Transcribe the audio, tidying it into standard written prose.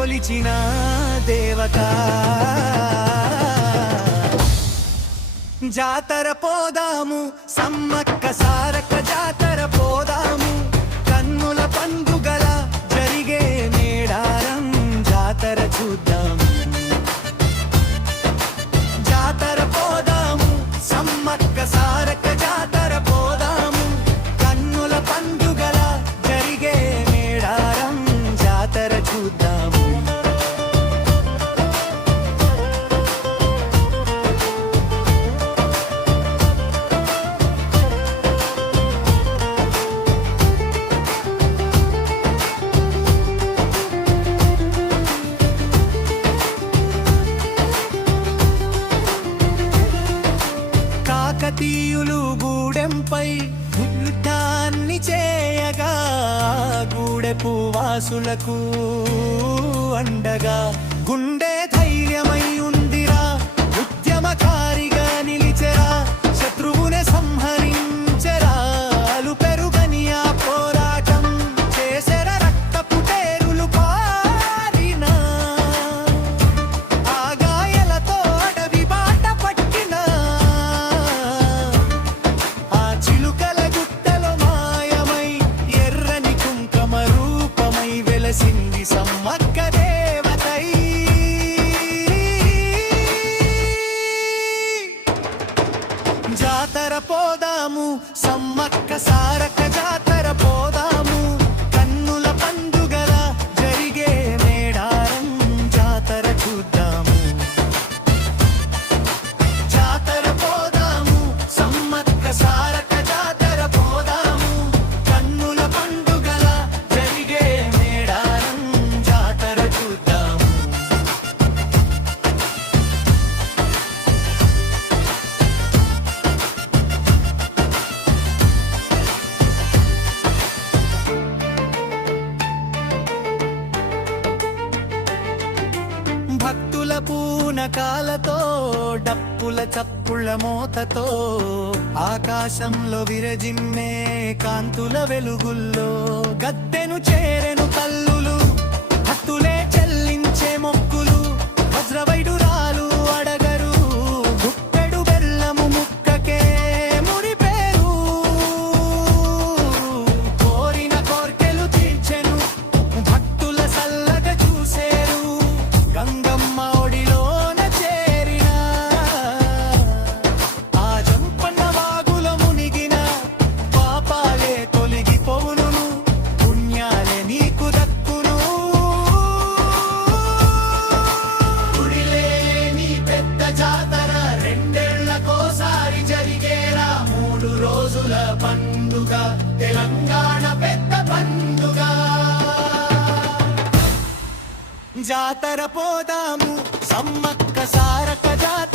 కొలిచిన దేవత. జాతర పోదాము సమ్మక్క సారక్క జాతర పోదాము, కన్నుల పండుగల జరిగే మేడారం జాతర చూద్దాము. జాతర పోదాము సమ్మక్క సారక్క జాతర పోదాము, కన్నుల పండుగల జరిగే మేడారం జాతర చూద్దాము. కాకతీయులు గూడెంపై యుద్ధాన్ని చేయగా, గూడెపు వాసులకు అండగా గుండె ధైర్యమై ఉందిరా, ఉద్యమకారిగా నిలిచెరా, శత్రువునే సంహరించెరా, పెరుగని ఆ పోరాటం చేసెర రక్తపు టేరులు పారిన, ఆ గాయాలతో అడవి బాట పట్టిన, ఆ చిలుకల గుట్టలో మాయమై ఎర్రని కుంకమ రూపమై వెలసింది సమ్మక్క దేవతై. జాతర పోదాము సమ్మక్క సారక్క జాతర పోదాము, కన్నుల పండుగల జరిగే మేడారం జాతర చూద్దాము. జాతర పోదాము సమ్మక్క సారక్క జాతర పోదాము, కన్నుల పండుగల జరిగే మేడారం జాతర చూద్దాము. భక్తుల పూనకాలతో డప్పుల చప్పుల మోతతో ఆకాశంలో విరజిమ్మే కాంతుల వెలుగుల్లో గద్దెను చేరెను తల్లులు, భక్తులే చెల్లించే మొక్కులు, వజ్రవైడురాలు అడగరు, గుప్పెడు బెల్లము ముక్కకే మురిపేరు, కోరిన కోర్కెలు తీర్చెను, భక్తుల సల్లగా చూసేరు, గంగమ్మ ఒడిలోన చేరిన, ఆ జంపన్న వాగుల మునిగిన, పాపాలే తొలగిపోవును, పుణ్యాలే నీకు దక్కును. గుడిలేని పెద్ద జాతర రెండేళ్లకోసారి జరిగేరా, 3 రోజుల పండుగ తెలంగాణ పెద్ద పండుగ. జాతర పోదాము సమ్మక్క సారక్క జాతర